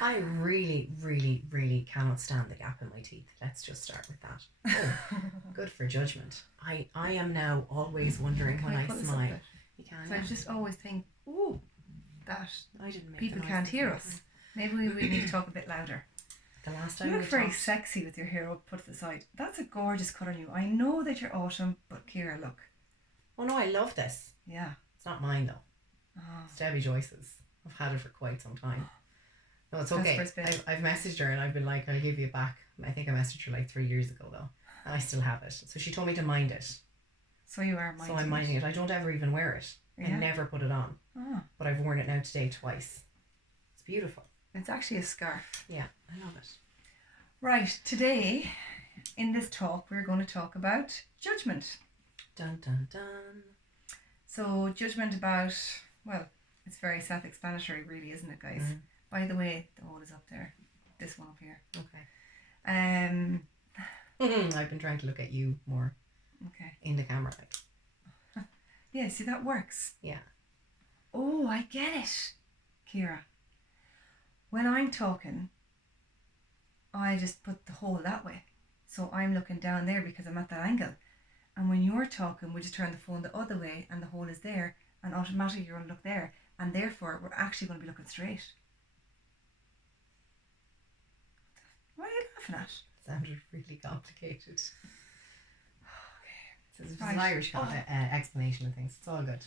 I really, really, really cannot stand the gap in my teeth. Let's just start with that. Oh, good for judgment. I am now always wondering when I smile. You can. So I just always think, ooh, that I didn't make people the noise can't hear before. us. Maybe we would need to talk a bit louder. The last time You we look very talked, sexy with your hair up put to the side. That's a gorgeous cut on you. I know that you're autumn, but Ciara, look. oh no, I love this. Yeah. It's not mine though. Oh. It's Debbie Joyce's. I've had it for quite some time. No, it's okay. I've messaged her and I've been like, I'll give you it back. I think I messaged her like 3 years ago though, and I still have it. So she told me to mind it. So you are minding it. So I'm minding it. I don't ever even wear it. Yeah. I never put it on. Oh. But I've worn it now today twice. It's beautiful. It's actually a scarf. Yeah, I love it. Right, today in this talk we're going to talk about judgment. Dun dun dun. So judgment about, well, it's very self-explanatory really, isn't it, guys? Mm. By the way, the hole is up there. This one up here. Okay. I've been trying to look at you more. Okay. In the camera, like. Yeah, see, that works. Yeah. Oh, I get it, Ciara. When I'm talking, I just put the hole that way. So I'm looking down there because I'm at that angle. And when you're talking, we just turn the phone the other way and the hole is there, and automatically you're going to look there. And therefore, we're actually going to be looking straight. What are you laughing at? Sounded really complicated. Okay. It's an Irish explanation of things. It's all good.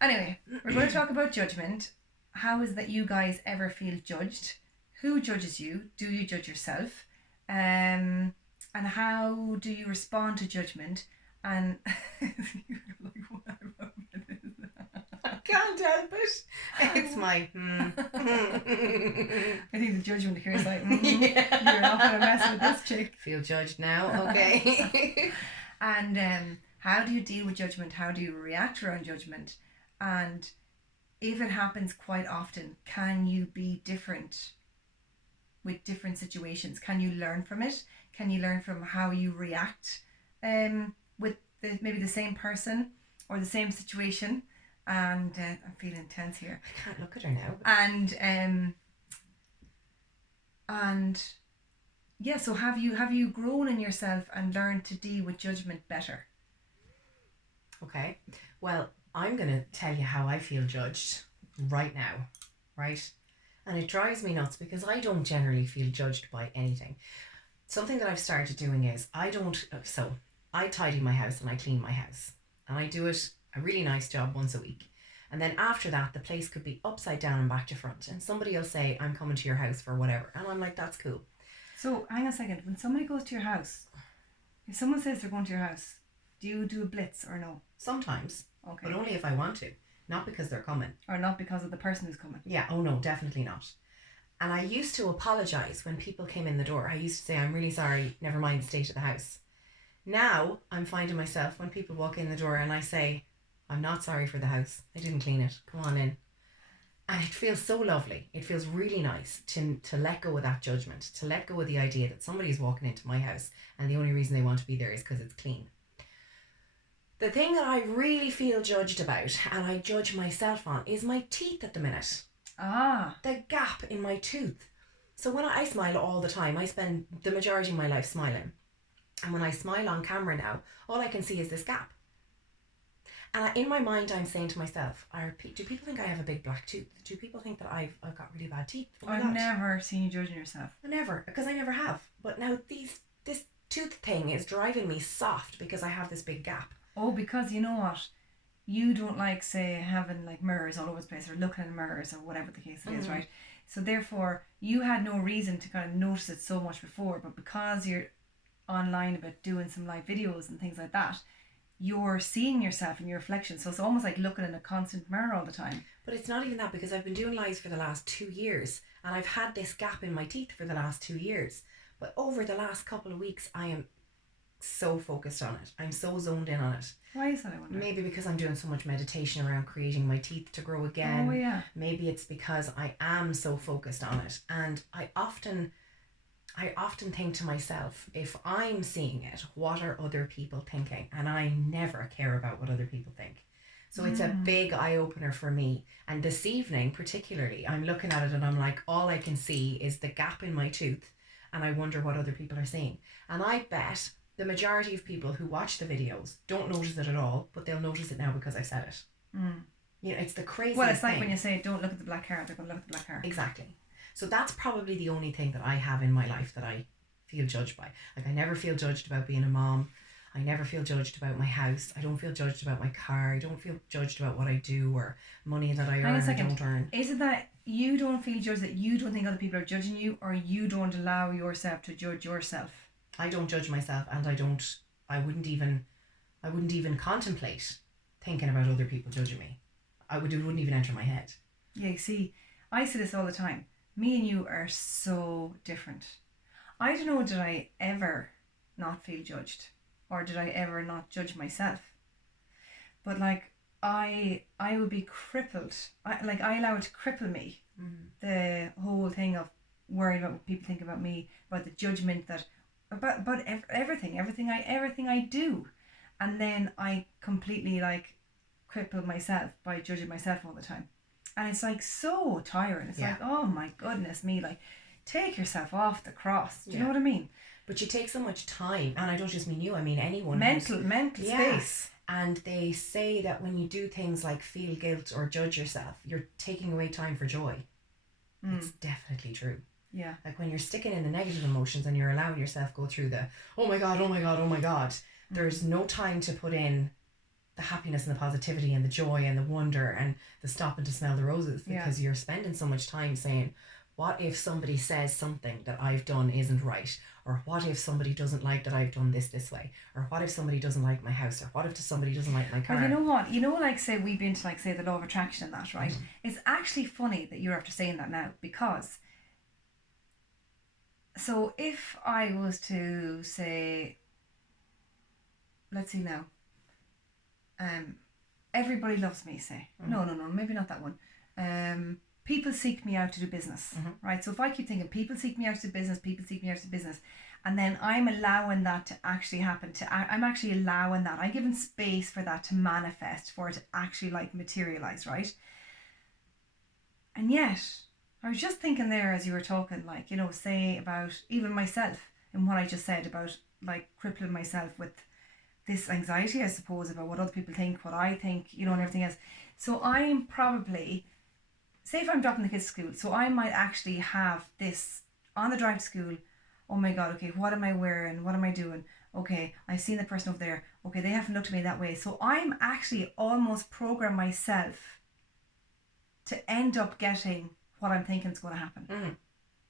Anyway, we're going to talk about judgment. How is that you guys ever feel judged? Who judges you? Do you judge yourself? And how do you respond to judgment? And I can't help it. It's my I think the judgment here is like, you're not going to mess with this chick. Feel judged now, okay. And how do you deal with judgment? How do you react around judgment? And if it happens quite often, can you be different with different situations? Can you learn from it? Can you learn from how you react with maybe the same person or the same situation? And I'm feeling tense here. I can't look at her now. And yeah, so have you grown in yourself and learned to deal with judgment better? Okay. Well, I'm going to tell you how I feel judged right now, right? And it drives me nuts because I don't generally feel judged by anything. Something that I've started doing is I tidy my house and I clean my house. And I do it a really nice job once a week. And then after that, the place could be upside down and back to front. And somebody will say, I'm coming to your house for whatever. And I'm like, that's cool. So hang on a second. When somebody goes to your house, if someone says they're going to your house, do you do a blitz or no? Sometimes. Okay. But only if I want to. Not because they're coming. Or not because of the person who's coming. Yeah, oh no, definitely not. And I used to apologise when people came in the door. I used to say, I'm really sorry, never mind the state of the house. Now I'm finding myself when people walk in the door and I say, I'm not sorry for the house. I didn't clean it. Come on in. And it feels so lovely. It feels really nice to let go of that judgment, to let go of the idea that somebody's walking into my house and the only reason they want to be there is because it's clean. The thing that I really feel judged about, and I judge myself on, is my teeth at the minute. Ah. The gap in my tooth. So when I smile all the time, I spend the majority of my life smiling. And when I smile on camera now, all I can see is this gap. And in my mind, I'm saying to myself, do people think I have a big black tooth? Do people think that I've got really bad teeth? Oh I've never seen you judging yourself. Never, because I never have. But now this tooth thing is driving me soft because I have this big gap. Oh, because you know what? You don't like, say, having like mirrors all over the place or looking in mirrors or whatever the case is, right? So therefore, you had no reason to kind of notice it so much before, but because you're online about doing some live videos and things like that, you're seeing yourself in your reflection. So it's almost like looking in a constant mirror all the time. But it's not even that, because I've been doing lives for the last 2 years and I've had this gap in my teeth for the last 2 years. But over the last couple of weeks, I am so focused on it. I'm so zoned in on it. Why is that, I wonder? Maybe because I'm doing so much meditation around creating my teeth to grow again. Oh, yeah. Maybe it's because I am so focused on it. And I often think to myself, if I'm seeing it, what are other people thinking? And I never care about what other people think. So it's a big eye opener for me. And this evening, particularly, I'm looking at it and I'm like, all I can see is the gap in my tooth. And I wonder what other people are seeing. And I bet the majority of people who watch the videos don't notice it at all, but they'll notice it now because I've said it. You know, it's the craziest Well, it's like thing. when you say, don't look at the black hair, they're going to look at the black hair. Exactly. So that's probably the only thing that I have in my life that I feel judged by. Like, I never feel judged about being a mom. I never feel judged about my house. I don't feel judged about my car. I don't feel judged about what I do or money that I earn or don't earn. Is it that you don't feel judged, that you don't think other people are judging you, or you don't allow yourself to judge yourself? I don't judge myself, and I wouldn't even contemplate thinking about other people judging me. It wouldn't even enter my head. Yeah, see, I say this all the time. Me and you are so different. I don't know, did I ever not feel judged? Or did I ever not judge myself? But like, I would be crippled. I allow it to cripple me. The whole thing of worrying about what people think about me, about the judgment that about everything I do, and then I completely like cripple myself by judging myself all the time, and it's like so tiring. It's like, oh my goodness me, like, take yourself off the cross. Do you know what I mean? But you take so much time, and I don't just mean you, I mean anyone. Mental space. And they say that when you do things like feel guilt or judge yourself, you're taking away time for joy. It's definitely true. Yeah. Like when you're sticking in the negative emotions and you're allowing yourself go through the, oh my God, oh my God, oh my God, there's no time to put in the happiness and the positivity and the joy and the wonder and the stopping to smell the roses, because you're spending so much time saying, what if somebody says something that I've done isn't right? Or what if somebody doesn't like that I've done this way? Or what if somebody doesn't like my house? Or what if somebody doesn't like my car? Well, you know what? You know, like, say we've been to, like, say, the law of attraction and that, right? It's actually funny that you're after saying that now, because so if I was to say, let's see now, everybody loves me, say. No, maybe not that one. People seek me out to do business, right? So if I keep thinking people seek me out to do business, and then I'm allowing that to actually happen, I'm actually allowing that, I'm giving space for that to manifest, for it to actually like materialize, right? And yet, I was just thinking there as you were talking, like, you know, say about even myself and what I just said about like crippling myself with this anxiety, I suppose, about what other people think, what I think, you know, and everything else. So I'm probably, say if I'm dropping the kids to school, so I might actually have this on the drive to school, oh my God, okay, what am I wearing? What am I doing? Okay, I've seen the person over there. Okay, they haven't looked at me that way. So I'm actually almost program myself to end up getting what I'm thinking is going to happen.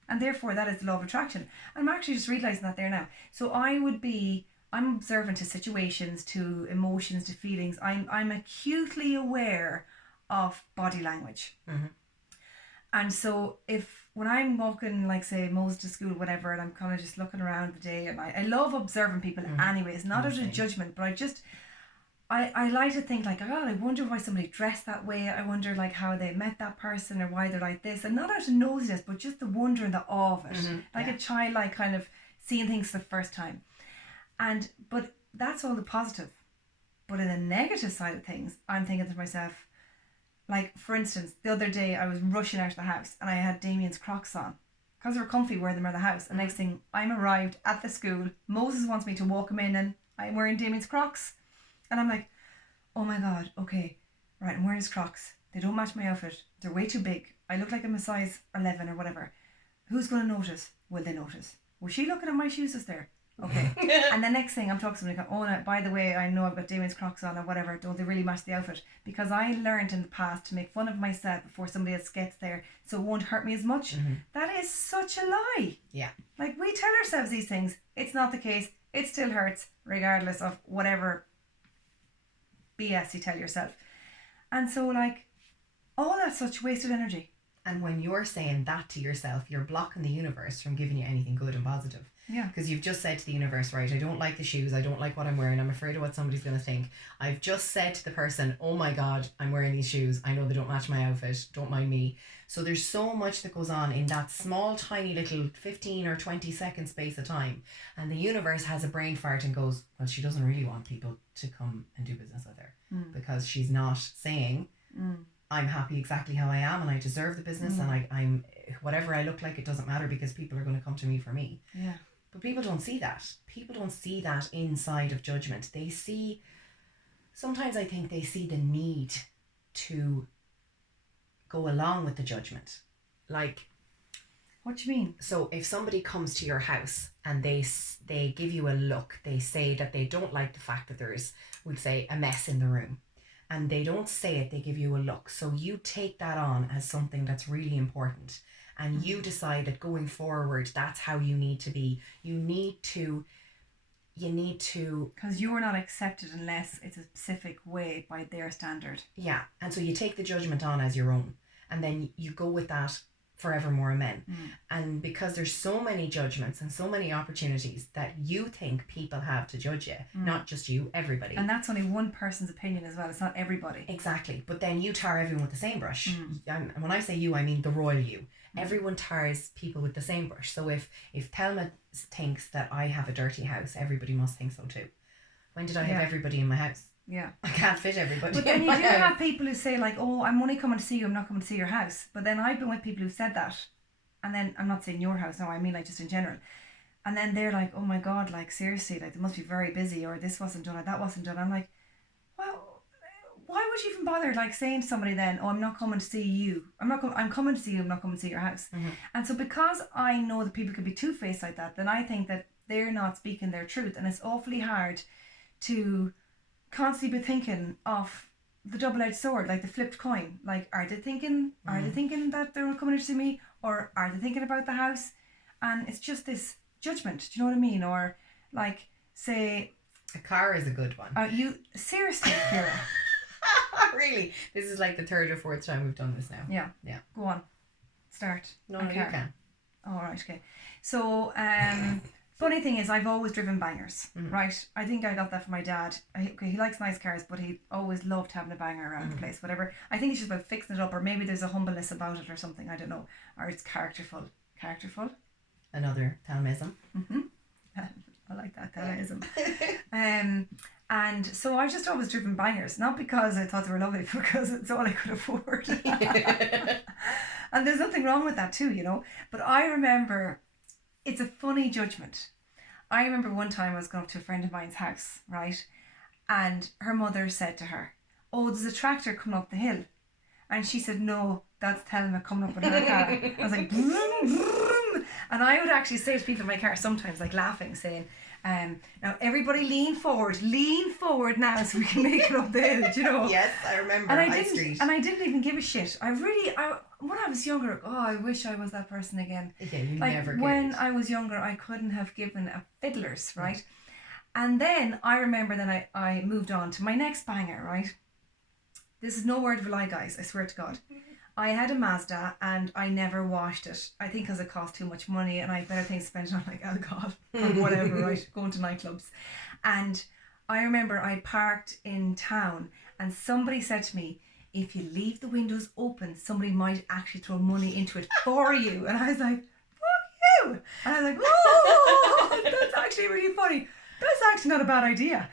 And therefore that is the law of attraction. I'm actually just realising that there now. So I'm observant to situations, to emotions, to feelings. I'm acutely aware of body language. And so when I'm walking, like say Moses to school, whatever, and I'm kind of just looking around the day, and I love observing people anyways, not as a judgment, but I like to think like, oh God, I wonder why somebody dressed that way. I wonder like how they met that person or why they're like this. And not out of nosiness, but just the wonder and the awe of it. Like a child, like kind of seeing things for the first time. But that's all the positive. But in the negative side of things, I'm thinking to myself, like, for instance, the other day I was rushing out of the house and I had Damien's Crocs on because they're comfy, wear them around the house. And next thing, I'm arrived at the school. Moses wants me to walk him in and I'm wearing Damien's Crocs. And I'm like, oh my God, okay, right, I'm wearing his Crocs. They don't match my outfit. They're way too big. I look like I'm a size 11 or whatever. Who's going to notice? Will they notice? Was she looking at my shoes that's there? Okay. And the next thing I'm talking to somebody, oh, no, by the way, I know I've got Damien's Crocs on or whatever. Don't they really match the outfit? Because I learned in the past to make fun of myself before somebody else gets there so it won't hurt me as much. That is such a lie. Yeah. Like, we tell ourselves these things. It's not the case. It still hurts regardless of whatever BS you tell yourself. And so, like, all that's such wasted energy. And when you're saying that to yourself, you're blocking the universe from giving you anything good and positive. Yeah. Because you've just said to the universe, right, I don't like the shoes, I don't like what I'm wearing, I'm afraid of what somebody's going to think. I've just said to the person, oh my God, I'm wearing these shoes, I know they don't match my outfit, don't mind me. So there's so much that goes on in that small, tiny little 15 or 20-second space of time. And the universe has a brain fart and goes, well, she doesn't really want people to come and do business with her. Because she's not saying, I'm happy exactly how I am and I deserve the business and I'm whatever I look like, it doesn't matter because people are going to come to me for me. Yeah. But people don't see that. People don't see that inside of judgment. They see, sometimes I think they see the need to go along with the judgment. Like, what do you mean? So if somebody comes to your house and they give you a look, they say that they don't like the fact that there's, we'll say, a mess in the room. And they don't say it, they give you a look. So you take that on as something that's really important. And you decide that going forward, that's how you need to be. You need to... Because you're not accepted unless it's a specific way by their standard. Yeah. And so you take the judgment on as your own. And then you go with that forevermore, amen. And because there's so many judgments and so many opportunities that you think people have to judge you, not just you, everybody. And that's only one person's opinion as well. It's not everybody. Exactly. But then you tar everyone with the same brush. And when I say you, I mean the royal you. Everyone tars people with the same brush. So if Thelma thinks that I have a dirty house, everybody must think so too. When did I have everybody in my house? Yeah. I can't fit everybody. But then you do have people who say like, oh, I'm only coming to see you, I'm not coming to see your house. But then I've been with people who said that. And then, I'm not saying your house, no, I mean like just in general. And then they're like, oh my God, like seriously, like they must be very busy, or this wasn't done or that wasn't done. I'm like, well, why would you even bother like saying to somebody then, oh, I'm not coming to see you. I'm coming to see you, I'm not coming to see your house. And so because I know that people can be two-faced like that, then I think that they're not speaking their truth. And it's awfully hard to constantly be thinking of the double-edged sword, like the flipped coin. Like, are they thinking that they're coming to see me, or are they thinking about the house? And it's just this judgment. Do you know what I mean? Or like, say, a car is a good one. You seriously, Kira? Really? This is like the third or fourth time we've done this now. Yeah. Go on. Start. No, you can. All right. Okay. So, funny thing is, I've always driven bangers, right? I think I got that from my dad. He likes nice cars, but he always loved having a banger around the place, whatever. I think it's just about fixing it up, or maybe there's a humbleness about it or something, I don't know. Or it's characterful. Characterful? Another Talmism. I like that, Talmism. And so I've just always driven bangers, not because I thought they were lovely, but because it's all I could afford. And there's nothing wrong with that too, you know. But I remember... It's a funny judgment. I remember one time I was going up to a friend of mine's house, right? And her mother said to her, oh, there's a tractor coming up the hill. And she said, no, that's Thelma coming up with her car. I was like, vroom, vroom. And I would actually say to people in my car sometimes, like laughing, saying, now everybody lean forward now so we can make it up the hill, do you know? Yes, I remember High Street. And I didn't even give a shit. When I was younger, I wish I was that person again. Yeah, you like never when I was younger, I couldn't have given a fiddler's, right? And then I remember that I moved on to my next banger, right? This is no word of a lie, guys, I swear to God. I had a Mazda and I never washed it. I think because it cost too much money and I had better things to spend it on, like alcohol or whatever, right? Going to nightclubs. And I remember I parked in town and somebody said to me, if you leave the windows open, somebody might actually throw money into it for you. And I was like, fuck you. And I was like, oh, that's actually really funny. That's actually not a bad idea.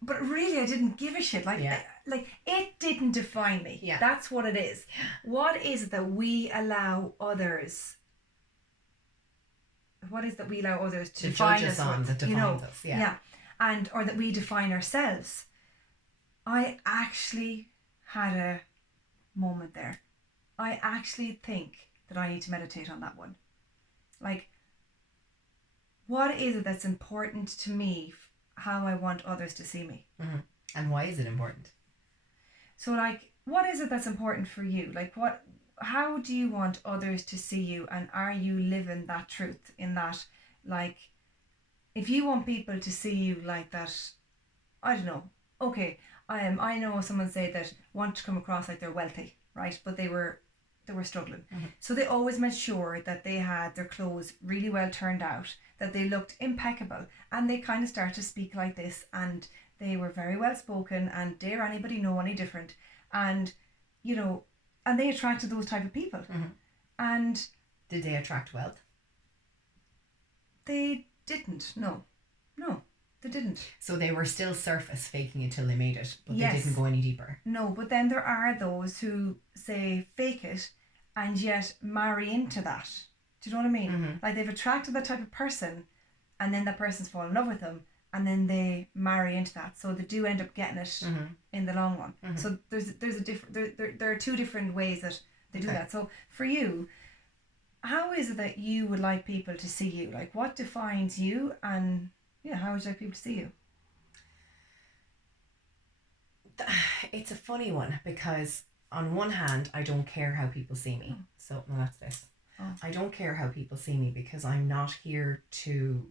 But really, I didn't give a shit. Like it didn't define me. Yeah. That's what it is. What is it that we allow others? What is that we allow others to define judge us on with, that defines us? Yeah. And or that we define ourselves. I actually had a moment there. I actually think that I need to meditate on that one. Like, what is it that's important to me? How I want others to see me. And why is it important? So like, what is it that's important for you? Like how do you want others to see you, and are you living that truth in that? Like, if you want people to see you like that, I don't know. Okay, I know someone say that want to come across like they're wealthy, right? But they were they were struggling. Mhm. So they always made sure that they had their clothes really well turned out, that they looked impeccable, and they kind of started to speak like this, and they were very well spoken, and dare anybody know any different, and you know, and they attracted those type of people. Mhm. And Did they attract wealth? they didn't. No, they didn't. So they were still surface faking it till they made it, but Yes. they didn't go any deeper. No, but then there are those who say fake it and yet marry into that. Do you know what I mean? Mhm. Like they've attracted that type of person, and then that person's fallen in love with them, and then they marry into that. So they do end up getting it Mhm. in the long run. Mhm. So there's a different there are two different ways that they do Okay. that. So for you, how is it that you would like people to see you? Like what defines you, and yeah, how would you like people to see you? It's a funny one because on one hand I don't care how people see me. So no, that's this. Oh. I don't care how people see me because I'm not here to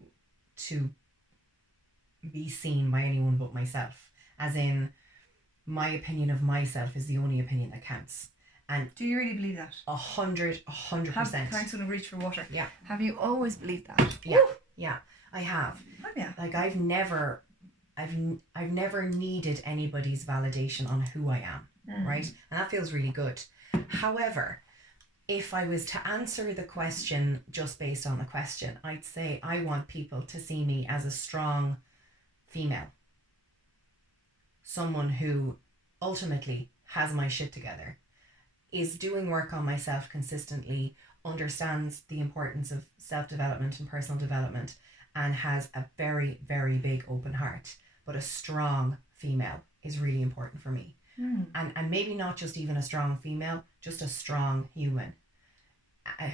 be seen by anyone but myself. As in, my opinion of myself is the only opinion that counts. And Do you really believe that? 100%. Thanks for the reach for water. Yeah. Have you always believed that? Yeah. Yeah, I have. Have you? Like I've never needed anybody's validation on who I am, right? And that feels really good. However, if I was to answer the question just based on the question, I'd say I want people to see me as a strong female. Someone who ultimately has my shit together, is doing work on myself consistently, understands the importance of self-development and personal development, and has a very, very big open heart. But a strong female is really important for me. And maybe not just even a strong female, just a strong human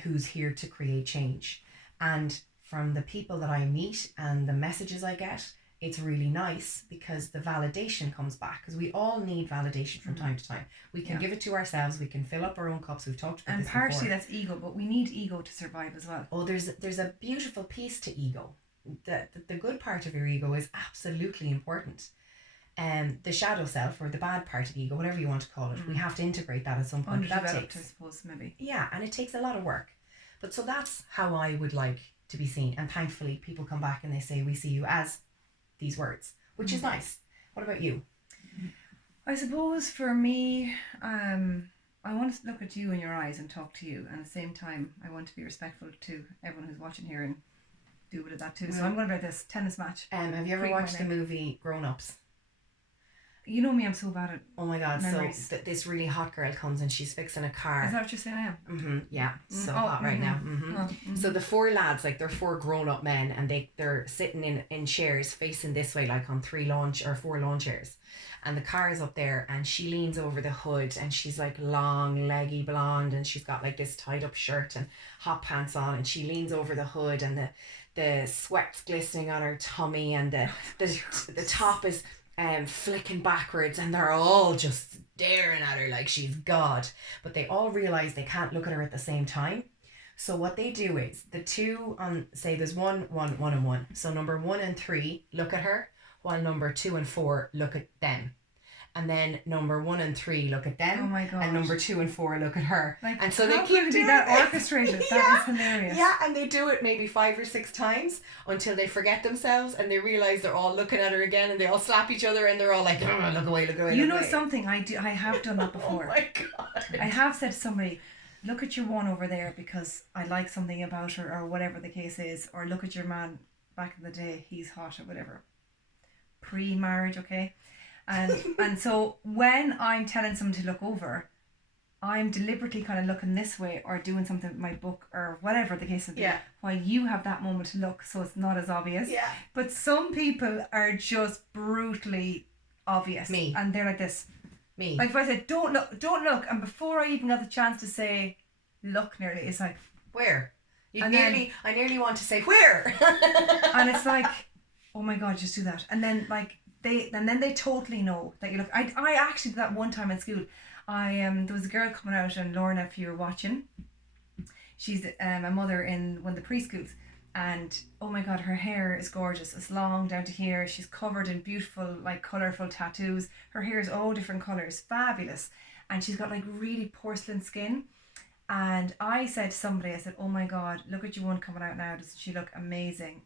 who's here to create change. And from the people that I meet and the messages I get, it's really nice because the validation comes back, because we all need validation from time to time. We can give it to ourselves, we can fill up our own cups, we've talked about And this partially before. that's ego, but we need ego to survive as well. Oh, there's a beautiful piece to ego. The good part of your ego is absolutely important. The shadow self, or the bad part of ego, whatever you want to call it, we have to integrate that at some point. That Underdeveloped, I takes, suppose, maybe. yeah, and it takes a lot of work. But so that's how I would like to be seen. And thankfully people come back and they say, we see you as these words, which is nice. What about you? I suppose for me, I want to look at you in your eyes and talk to you, and at the same time I want to be respectful to everyone who's watching here and do a bit of that too. So I'm going to about this tennis match. Have you ever Freak my watched the neck. movie Grown Ups? You know me, I'm so bad at. Oh my god, Memories. so this really hot girl comes and she's fixing a car. Is that what you're saying I am? Yeah, so Oh, hot right now. Oh, So the four lads, like they're four grown-up men, and they're sitting in chairs facing this way, like on four lawn chairs, and the car is up there, and she leans over the hood, and she's like long, leggy blonde, and she's got like this tied up shirt and hot pants on, and she leans over the hood, and the sweat's glistening on her tummy, and the top is flicking backwards, and they're all just staring at her like she's God. But they all realise they can't look at her at the same time. So what they do is the two on, say there's one and one. So number 1 and 3 look at her, while number 2 and 4 look at them. And then number 1 and 3 look at them. Oh my God. And number 2 and 4 look at her. Like, and so how they could keep it be doing that it. orchestrated? Yeah. That is hilarious. Yeah, and they do it maybe 5 or 6 times until they forget themselves and they realise they're all looking at her again, and they all slap each other and they're all like, "Oh, look away, look away. You look know away." something? I have done that Oh before. my God. I have said to somebody, look at your one over there because I like something about her, or whatever the case is, or look at your man back in the day, he's hot, or whatever. Pre-marriage, okay? And so when I'm telling someone to look over, I'm deliberately kind of looking this way or doing something with my book or whatever the case may be, Yeah. while you have that moment to look, so it's not as obvious. Yeah. But some people are just brutally obvious. Me. And they're like this. Me. Like if I said, don't look, and before I even got the chance to say, look nearly, it's like, Where? And then- I nearly want to say where. and it's like, oh my God, just do that. And then like then they totally know that you look. I actually did that one time in school. There was a girl coming out, and Lorna, if you're watching, she's a mother in one of the preschools, and oh my God, her hair is gorgeous. It's long down to here. She's covered in beautiful, like colourful tattoos. Her hair is all different colours, fabulous, and she's got like really porcelain skin. And I said to somebody, I said, "Oh my God, look at your one coming out now. Doesn't she look amazing?"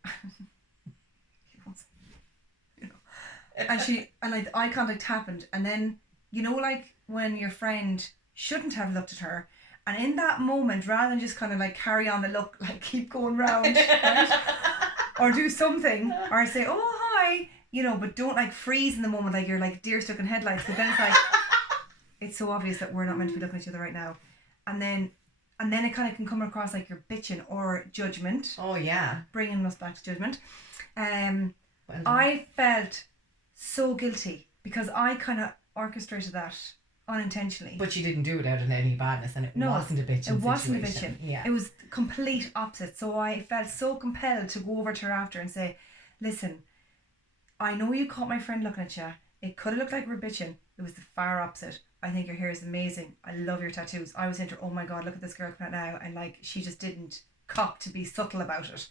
And like the eye contact happened, and then like when your friend shouldn't have looked at her, and in that moment, rather than just kind of like carry on the look, like keep going round, right? Or do something, or say, "Oh hi," but don't like freeze in the moment, like you're like deer stuck in headlights. But then it's like it's so obvious that we're not meant to be looking at each other right now, and then it kind of can come across like you're bitching or judgment. Oh yeah, bringing us back to judgment. well I felt so guilty because I kind of orchestrated that unintentionally. but you didn't do it out of any badness, and it wasn't a bitching. It wasn't situation. a bitching. Yeah, It was complete opposite. So I felt so compelled to go over to her after and say, "Listen, I know you caught my friend looking at you. It could have looked like we're bitching. It was the far opposite. I think your hair is amazing. I love your tattoos." I was saying to her, "Oh my God, look at this girl coming out now," and like she just didn't cop to be subtle about it.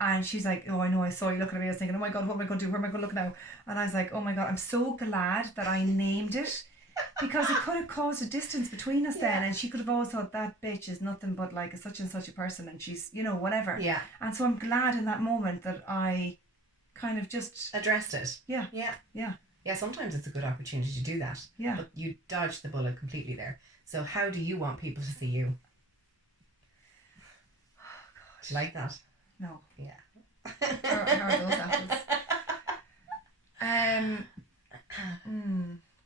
And she's like, "Oh, I know, I saw you looking at me." I was thinking, "Oh my God, what am I going to do? Where am I going to look now?" And I was like, "Oh my God, I'm so glad that I named it, because it could have caused a distance between us then." And she could have always thought, "That bitch is nothing but like a such and such a person, and she's, whatever." Yeah. And so I'm glad in that moment that I kind of just addressed it. Yeah. Yeah. Yeah. Yeah, sometimes it's a good opportunity to do that. Yeah. But you dodged the bullet completely there. So how do you want people to see you? Do you like that? No. Yeah. How are those apples?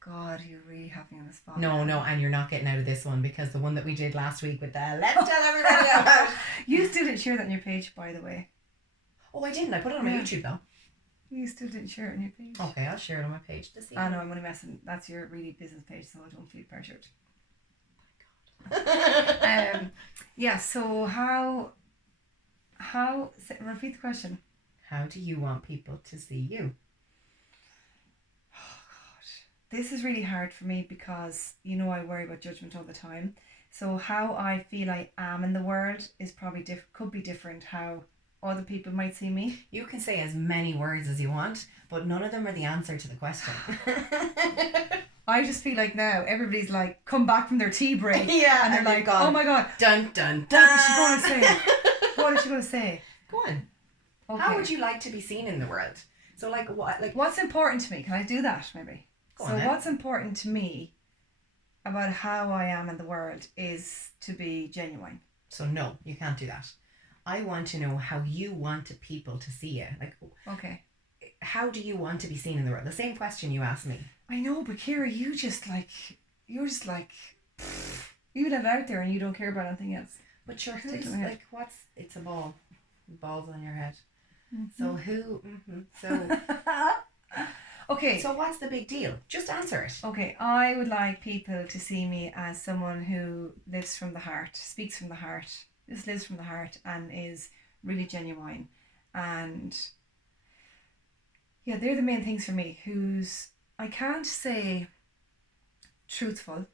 God, you really have me on the spot. No, and you're not getting out of this one, because the one that we did last week with the let's tell everybody about. You still didn't share that on your page, by the way. Oh, I didn't. I put it on my YouTube though. You still didn't share it on your page. Okay, I'll share it on my page this evening. I know, I'm only messing. That's your really business page, so I don't feel pressured. Oh my God. Yeah. So how? Repeat the question. How do you want people to see you? Oh God, this is really hard for me because I worry about judgment all the time. So how I feel I am in the world is probably could be different how other people might see me. You can say as many words as you want, but none of them are the answer to the question. I just feel like now everybody's like come back from their tea break. Yeah, and they're like, gone. "Oh my God, dun dun dun." What is she going to say? What is she going to say? Go on. Okay. How would you like to be seen in the world? So like what? Like what's important to me? Can I do that maybe? Go on then. What's important to me about how I am in the world is to be genuine. So no, you can't do that. I want to know how you want people to see you. Like, okay, how do you want to be seen in the world? The same question you asked me. I know, but Kira, you're just like you let it out there and you don't care about anything else. But sure, who's like it's a ball, balls on your head. Mm-hmm. So who? Mm-hmm. So okay. So what's the big deal? Just answer it. Okay, I would like people to see me as someone who lives from the heart, speaks from the heart, just lives from the heart, and is really genuine. And yeah, they're the main things for me. I can't say truthful,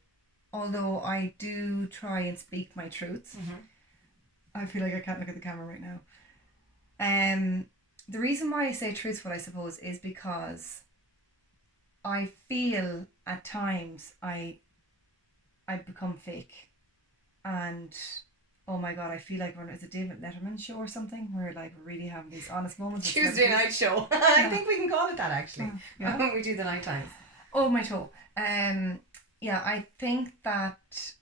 although I do try and speak my truths. Mm-hmm. I feel like I can't look at the camera right now. The reason why I say truthful, I suppose, is because I feel at times I become fake, and oh my God, I feel like it's a David Letterman show or something where like we're really having these honest moments. Tuesday night show. I think we can call it that actually. When we do the night times. Oh my toe. Yeah, I think that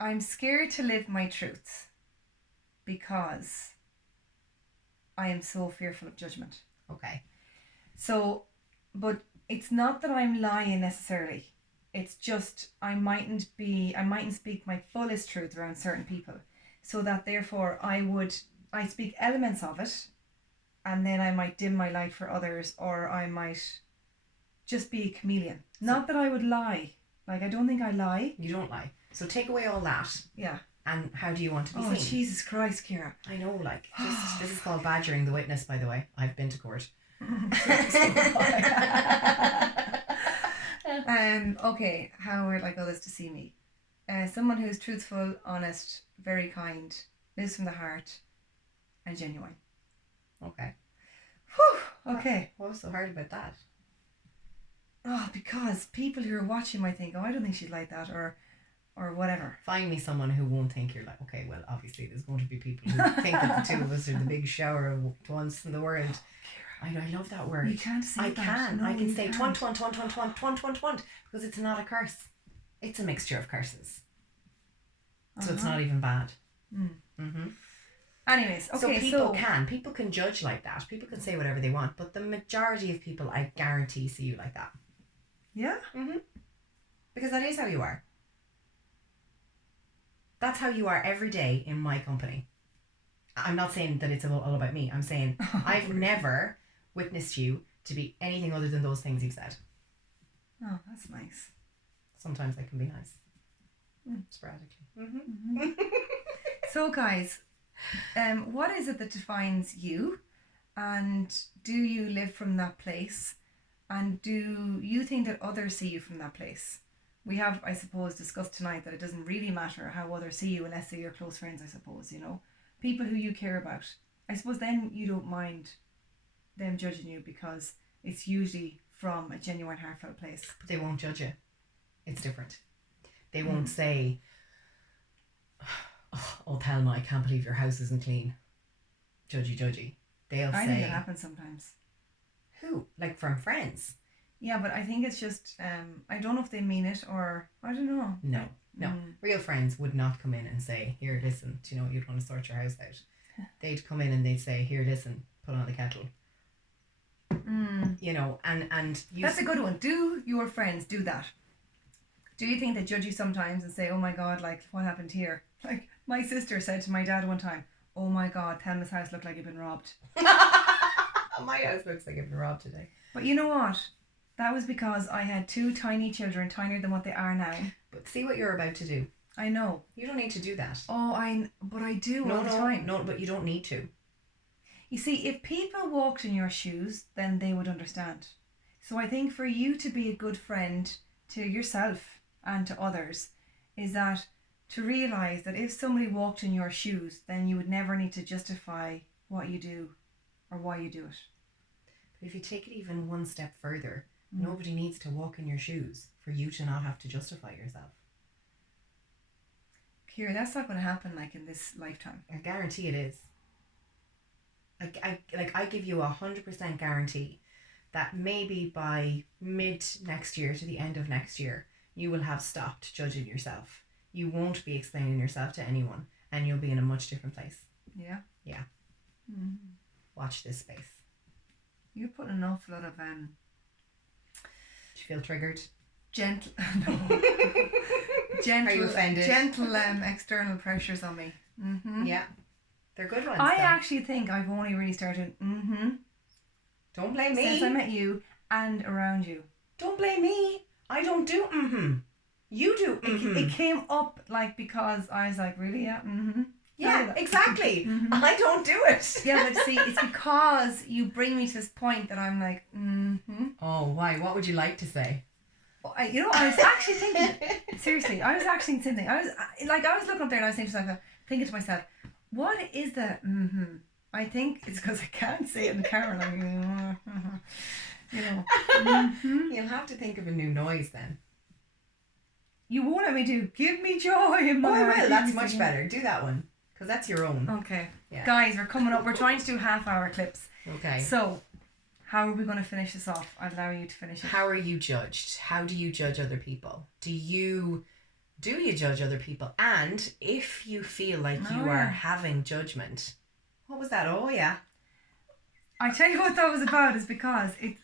I'm scared to live my truth because I am so fearful of judgment. Okay. So, but it's not that I'm lying necessarily. It's just I mightn't speak my fullest truth around certain people. So that therefore I speak elements of it, and then I might dim my light for others, or I might just be a chameleon. Not that I would lie. Like, I don't think I lie. You don't lie. So take away all that. Yeah. And how do you want to be seen? Oh, Jesus Christ, Kira. I know, like, this is called badgering the witness, by the way. I've been to court. Okay, how would I like others to see me? Someone who's truthful, honest, very kind, lives from the heart, and genuine. Okay. Whew, okay. What was so hard about that? Oh, because people who are watching might think, "Oh, I don't think she'd like that," or or whatever. Find me someone who won't think you're like, okay, well, obviously there's going to be people who think that the two of us are the big shower of twants in the world. I love that word. You can't say that. I can say can't. twant, because it's not a curse. It's a mixture of curses. So it's Uh-huh. not even bad. Mm. Mm-hmm. Anyways, okay, so people can judge like that. People can say whatever they want, but the majority of people, I guarantee, see you like that. yeah. Mm-hmm. Because that is how you are. That's how you are every day in my company. I'm not saying that it's all about me. I'm saying I've never witnessed you to be anything other than those things you've said. Oh, that's nice. Sometimes I can be nice. Mm. Sporadically. Mm-hmm. So, guys, what is it that defines you? And do you live from that place? And do you think that others see you from that place? We have, I suppose, discussed tonight that it doesn't really matter how others see you unless they're your close friends, I suppose, People who you care about. I suppose then you don't mind them judging you because it's usually from a genuine, heartfelt place. But they won't judge you. It's different. They won't say, oh, Thelma, I can't believe your house isn't clean. Judgy. They'll say... I think it happens sometimes. Who? Like from friends? Yeah, but I think it's just, I don't know if they mean it or, I don't know. No. Real friends would not come in and say, here, listen, do you know, you'd want to sort your house out. They'd come in and they'd say, here, listen, put on the kettle. And you... That's a good one. Do your friends do that? Do you think they judge you sometimes and say, oh my God, like, what happened here? Like, my sister said to my dad one time, oh my God, Thelma's house looked like it'd been robbed. My house looks like it's been robbed today. But you know what? That was because I had 2 tiny children, tinier than what they are now. But see what you're about to do. I know. You don't need to do that. But I do all the time. No, but you don't need to. You see, if people walked in your shoes, then they would understand. So I think for you to be a good friend to yourself and to others is that to realise that if somebody walked in your shoes, then you would never need to justify what you do or why you do it. But if you take it even one step further, nobody needs to walk in your shoes for you to not have to justify yourself. Kira, that's not going to happen like in this lifetime. I guarantee it is. I give you 100% guarantee that maybe by mid next year to the end of next year, you will have stopped judging yourself. You won't be explaining yourself to anyone, and you'll be in a much different place. Yeah? Yeah. Mm. Watch this space. You put an awful lot of Do you feel triggered? gentle Are you offended? Gentle external pressures on me. Mm-hmm. Yeah. They're good ones. I though. actually think I've only really started Don't blame me. since I met you and around you. Don't blame me. I don't do You do It came up like because I was like, really? Yeah. Yeah, exactly. I don't do it. Yeah, but see, it's because you bring me to this point that I'm like, Oh, why? What would you like to say? I was actually thinking, seriously, I was actually thinking, I was looking up there and I was thinking to myself, what is the I think it's because I can't say it in the camera. You'll have to think of a new noise then. You won't let me do give me joy in my Oh, I heart. will. That's much better. Do that one. Because that's your own. Okay. Yeah. Guys, we're coming up. We're trying to do half-hour clips. Okay. So, how are we going to finish this off? I'll allow you to finish it. How are you judged? How do you judge other people? Do you judge other people? And if you feel like you are having judgment, what was that? Oh, yeah. I tell you what that was about is because it's...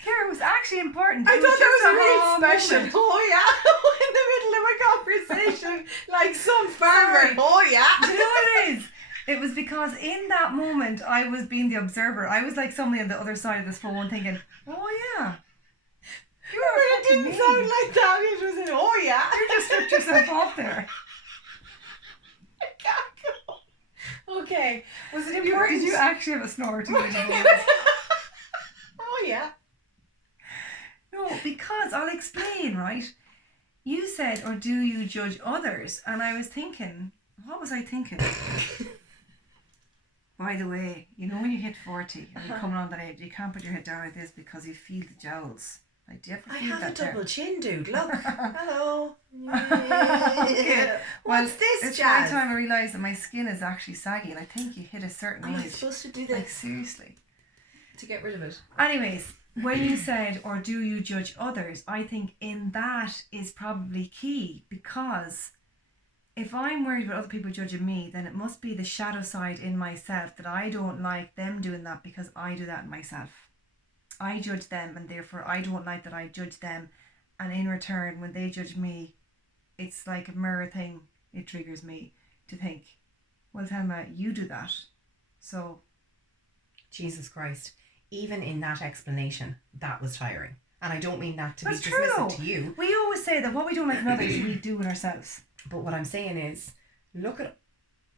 Kira, it was actually important. I thought that was really special. Moment. Oh, yeah. In the middle of a conversation, like some farmer. Sorry. Oh, yeah. Do you know what it is? It was because in that moment I was being the observer. I was like somebody on the other side of this phone thinking, oh yeah. It didn't sound like that. It was an oh yeah. You just stripped yourself off there. I can't go. Okay. Was it important? Did you actually have a snore to Oh yeah. No, because I'll explain, right? You said, or do you judge others? And I was thinking, what was I thinking? By the way, you know when you hit 40 and you're coming on that age, you can't put your head down like this because you feel the jowls. Like, do you ever I feel have a that double there? chin, dude. Look. Hello. Okay. What's this, It's Jazz? my time I realised that my skin is actually saggy, and I think you hit a certain Am I age. supposed to do Like, this seriously. to get rid of it? Anyways, when you said, or do you judge others, I think in that is probably key, because if I'm worried about other people judging me, then it must be the shadow side in myself that I don't like them doing that because I do that myself. I judge them, and therefore I don't like that I judge them, and in return when they judge me, it's like a mirror thing. It triggers me to think, well, Thelma, you do that, so Jesus Christ. Even in that explanation, that was tiring. And I don't mean that to that's be true. dismissive to you. We always say that what we don't like in others we do in ourselves. But what I'm saying is, look at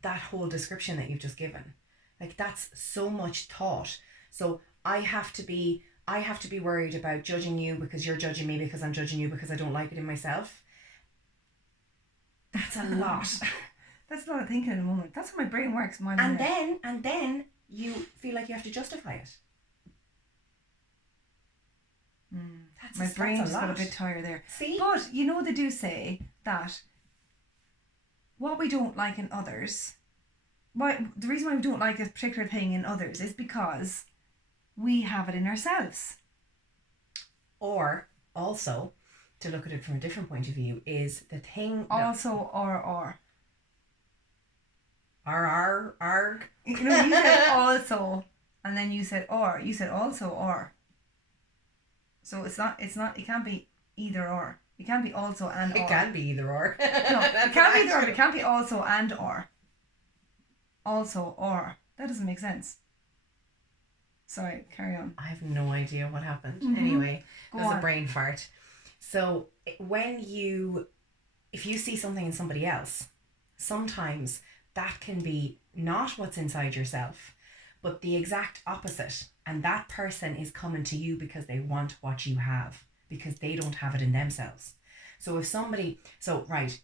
that whole description that you've just given. Like, that's so much thought. So I have to be worried about judging you because you're judging me because I'm judging you because I don't like it in myself. That's a lot. That's a lot of thinking in a moment. That's how my brain works. And then you feel like you have to justify it. My brain just got a bit tired there. See? But you know, they do say that what we don't like in others, the reason why we don't like a particular thing in others is because we have it in ourselves. Or also, to look at it from a different point of view, is the thing Also, or. R. You know, you said also, and then you said or. You said also or. So it's not. It can't be either or. It can't be also and or. It can be either or. No, it can't be either or. But it can't be also and or. Also or. That doesn't make sense. Sorry, carry on. I have no idea what happened. Mm-hmm. Anyway, Go there's on. a brain fart. So if you see something in somebody else, sometimes that can be not what's inside yourself, but the exact opposite. And that person is coming to you because they want what you have, because they don't have it in themselves. So if somebody,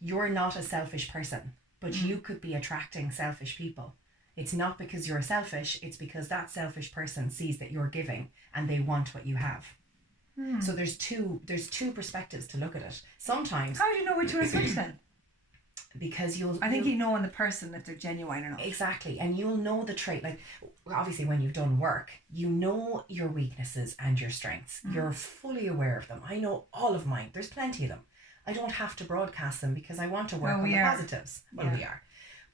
you're not a selfish person, but you could be attracting selfish people. It's not because you're selfish, it's because that selfish person sees that you're giving and they want what you have. So there's two perspectives to look at it. Sometimes, how do you know which one is which then? Because you know in the person that they're genuine or not. Exactly. And you'll know the trait. Like, obviously when you've done work, you know your weaknesses and your strengths. You're fully aware of them. I know all of mine. There's plenty of them. I don't have to broadcast them because I want to work on the positives. Well, we are.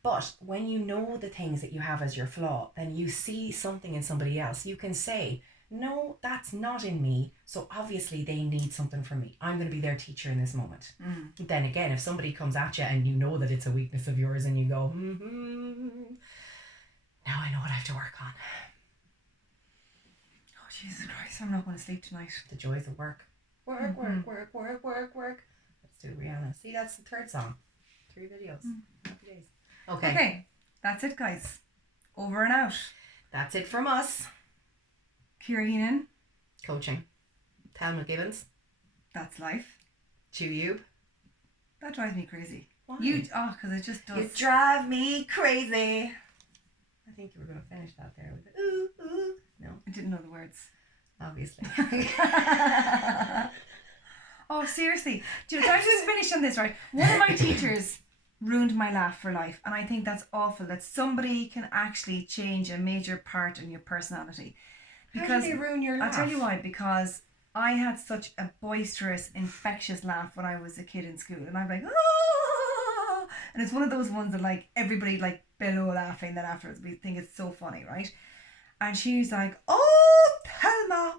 But when you know the things that you have as your flaw, then you see something in somebody else. You can say, no, that's not in me. So obviously they need something from me. I'm going to be their teacher in this moment. Then again, if somebody comes at you and you know that it's a weakness of yours and you go, now I know what I have to work on. Oh, Jesus Christ, I'm not going to sleep tonight. The joys of work. Work. Let's do Rihanna. See, that's the third song. 3 videos. Happy days. Okay, that's it, guys. Over and out. That's it from us. Ciara Heenan. Coaching. Thelma Gibbons. That's life. Chew. That drives me crazy. Why? Because it just does. You drive me crazy. I think you were going to finish that there with ooh, ooh. No. I didn't know the words. Obviously. Oh, seriously. Do you know, can I just finish on this, right? One of my teachers ruined my laugh for life, and I think that's awful that somebody can actually change a major part in your personality. Because how did they ruin your laugh? I'll tell you why. Because I had such a boisterous, infectious laugh when I was a kid in school, and I'm like, ah! And it's one of those ones that like everybody like bellow laughing. Then afterwards we think it's so funny, right? And she's like, oh Thelma,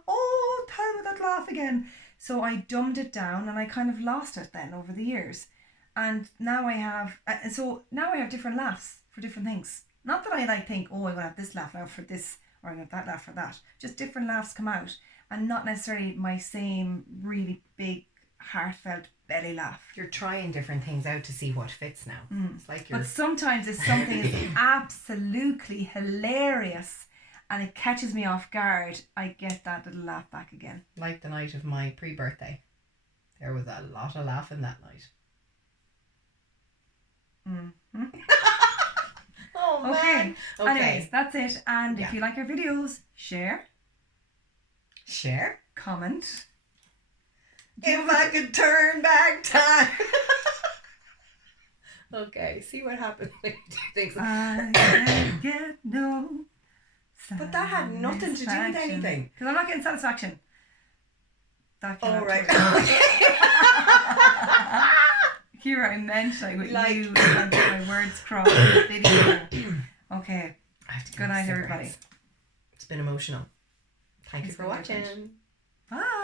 that laugh again. So I dumbed it down, and I kind of lost it then over the years. And now I have, different laughs for different things. Not that I like think, oh, I'm going to have this laugh now for this, or I'm going to have that laugh for that. Just different laughs come out, and not necessarily my same really big, heartfelt belly laugh. You're trying different things out to see what fits now. It's like But sometimes if something is absolutely hilarious and it catches me off guard, I get that little laugh back again. Like the night of my pre-birthday. There was a lot of laughing that night. Oh man. Okay. Anyways, that's it. And Yeah. if you like our videos, share, comment. If I could turn back time. Okay, see what happens when you do things. I can't get no But that had nothing to do with anything. Because I'm not getting satisfaction. That came Oh, out right. totally. Here I meant with Like- you and my words crossed the video. Okay. I have to go Good night, cigarettes. everybody. It's been emotional. Thank you It's for been watching. different. Bye.